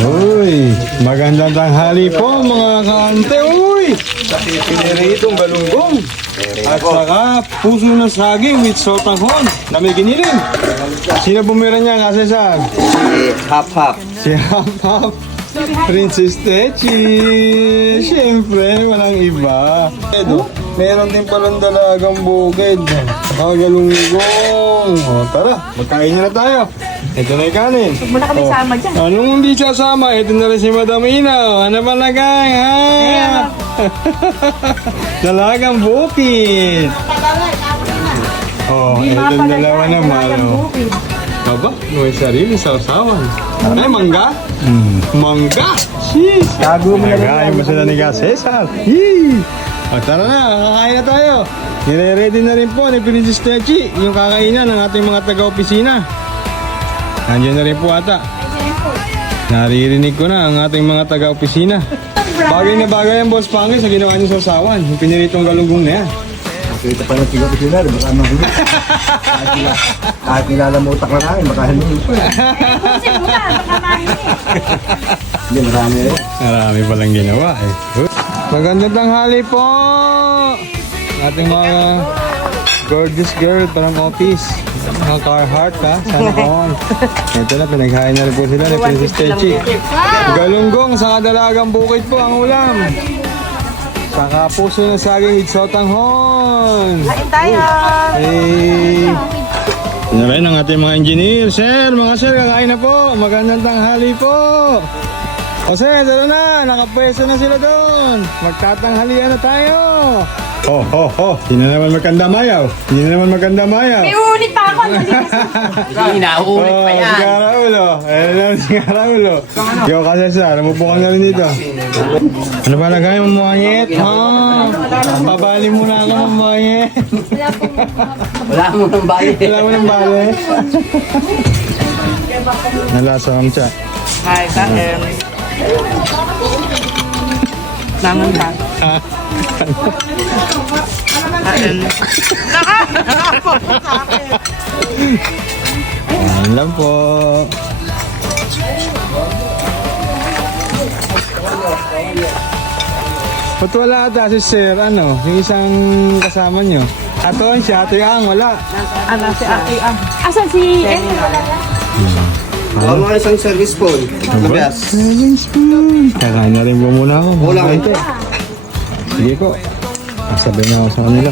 Uy, magandang tanghali po mga kaante. Uy, piniritong galunggong. At saka puso ng saging with sotanghon na may giniling. Sino bumira niya kasi sa? Si Hap-Hap. Si Hap-Hap. Princess Techi. Siyempre, walang iba. Meron din palang dalagang bukid. Galunggong. O, tara, magkain na tayo. Ito na yung kanin. Huwag mo na kami sama dyan. Anong hindi sasama? Ito na rin si Madam Inaw. Ano ba na gang, ha? Dalagang bukid. Oh, ito dalawa naman. Oh. Baba, may sarili sa usawan. Ay, mangga? Mangga? Sheesh! Gago mo na rin. Nagayin mo sila ni Ka Cesar. Yee! O, tara na, kakain na tayo. Nire-ready na rin po ni Princess Techi yung kakainan ng ating mga taga-opisina. Nandiyan na rin po ata. Naririnig ko na ang ating mga taga-opisina. Bagay na bagay ang Boss Pangis sa ginawa niyo sa usawan. Yung piniritong galunggong na yan. Kita pa ng tiga-opisina, baka mahuli. Kahit nilalamutak na namin, baka hindi pa. Hindi, marami rin. Marami palang ginawa eh. Magandang tanghali po! Ating mga gorgeous girl parang office. Mga Carhartt ha, San Juan. Ito na, pinaghain na rin po sila ni Princess Techi. Galunggong sa dalagang bukid po ang ulam. Saka puso ng saging with sotanghon. Kain tayo! Hey! Yan rin ang ating mga engineer. Sir, mga sir, kakain na po. Magandang tanghali po. O sir, tara na. Nakapwesto na sila doon. Magtatanghalian na tayo. Oh, oh, oh. Hindi na naman magkandamayaw. Hindi na naman magkandamayaw. May ulit pa ako. Hindi na, uulit pa yan. Si Karaulo. Ayan lang si Karaulo. Yo, kasi sir, umupo ka na rin dito. Ano ba lagay mo mangit? Ha? Pabali mo na ako ng mangit. Wala mo ng bayan. Wala mo ng bale. Nalasa kang siya. Hi, kain. Nangan ba? Kain. Ayan lang po. Ba't wala ata si Sir, ano, yung isang kasama nyo? Aton, si Ate Ang, wala. Ano si Ate Ang? Asan si Amy? Baka mga isang service phone. Mabiyas. Kakain na rin po muna ako. Kulang ito. Sige po. Sabi na ako sa kanila.